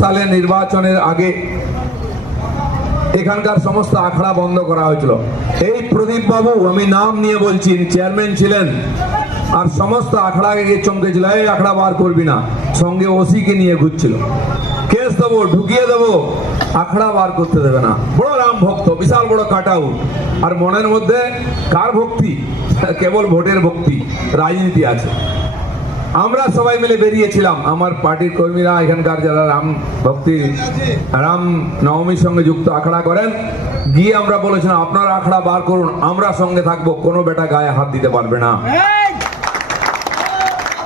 সালে নির্বাচনের আগে এখানকার সমস্ত আখড়া বন্ধ করা হয়েছিল। এই প্রদীপ বাবু, আমি নাম নিয়ে বলছি, চেয়ারম্যান ছিলেন, আর সমস্ত আখড়াকে গিয়ে চমকেছিল, এই আখড়া বার করবি না, সঙ্গে ওসিকে নিয়ে ঘুরছিল, কেস দেবো, ঢুকিয়ে দেবো, আখড়া বার করতে দেবে না। বড় রাম ভক্ত, বিশাল বড় কাটাউট, আর মনের মধ্যে কার ভক্তি? কেবল ভোটের ভক্তি, রাজনীতি আছে। আমরা সবাই মিলে বেরিয়েছিলাম, আমার পার্টির কর্মীরা, এখানকার যারা রাম ভক্তি, রাম নবমীর সঙ্গে যুক্ত আখড়া করেন, গিয়ে আমরা বলেছিলাম আপনারা আখড়া বার করুন, আমরা সঙ্গে থাকবো, কোনো বেটা গায়ে হাত দিতে পারবে না।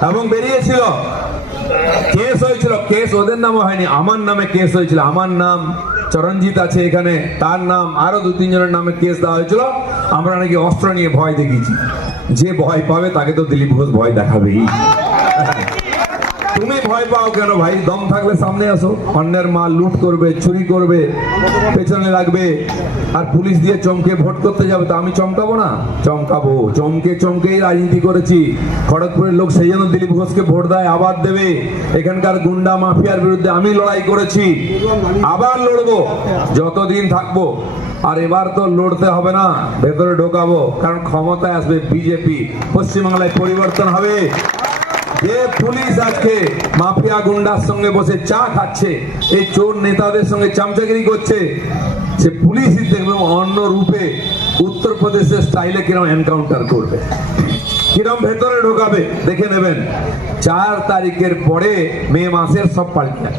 এবং বেরিয়েছিল, কেস হয়েছিল, কেস ওদের নামে হয়নি, আমার নামে কেস হয়েছিল। আমার নাম চরণজিৎ আছে এখানে, তার নাম, আরো 2-3 জনের নামে কেস দেওয়া হয়েছিল। আমরা নাকি অস্ত্র নিয়ে ভয় দেখিয়েছি। যে ভয় পাবে তাকে তো দিলীপ ঘোষ ভয় দেখাবেই। তুমি ভয় পাও কেন ভাই? দম থাকলে সামনে আসো। অন্যের মাল লুট করবে, চুরি করবে, পেছনে লাগবে, আর পুলিশ দিয়ে চমকে ভোট করতে যাবে, তো আমি চমকাবো না? চমকাবো। চমকেই রাজনীতি করেছি। খড়গপুরের লোক সেই জন্য দিলীপ ঘোষকে ভোট দেয়, আবার দেবে। এখানকার গুন্ডা মাফিয়ার বিরুদ্ধে আমি লড়াই করেছি, আবার লড়বো যতদিন থাকবো। আর এবার তো লড়তে হবে না, ভেতরে ঢোকাবো, কারণ ক্ষমতায় আসবে বিজেপি, পশ্চিমবাংলায় পরিবর্তন হবে। যে পুলিশ আজকে মাফিয়া গুন্ডার সঙ্গে বসে চা খাচ্ছে, এই চোর নেতাদের সঙ্গে চামচাগিরি করছে, সে পুলিশই দেখবে অন্য রূপে উত্তরপ্রদেশের স্টাইলে কিরকম এনকাউন্টার করবে, কিরকম ভেতরে ঢোকাবে, দেখে নেবেন। 4 তারিখের পরে মে মাসের সব পাল্টে